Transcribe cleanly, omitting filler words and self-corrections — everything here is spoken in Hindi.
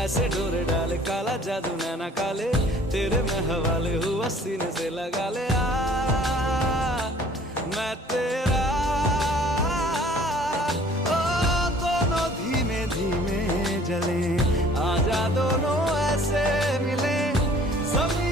ऐसे डोरे डाले काला जादू नैना काले, तेरे मैं हवाले हुआ सीने से लगा ले। मैं तेरा ओ दोनों धीमे धीमे जले, आजा दोनों ऐसे मिले, जमीन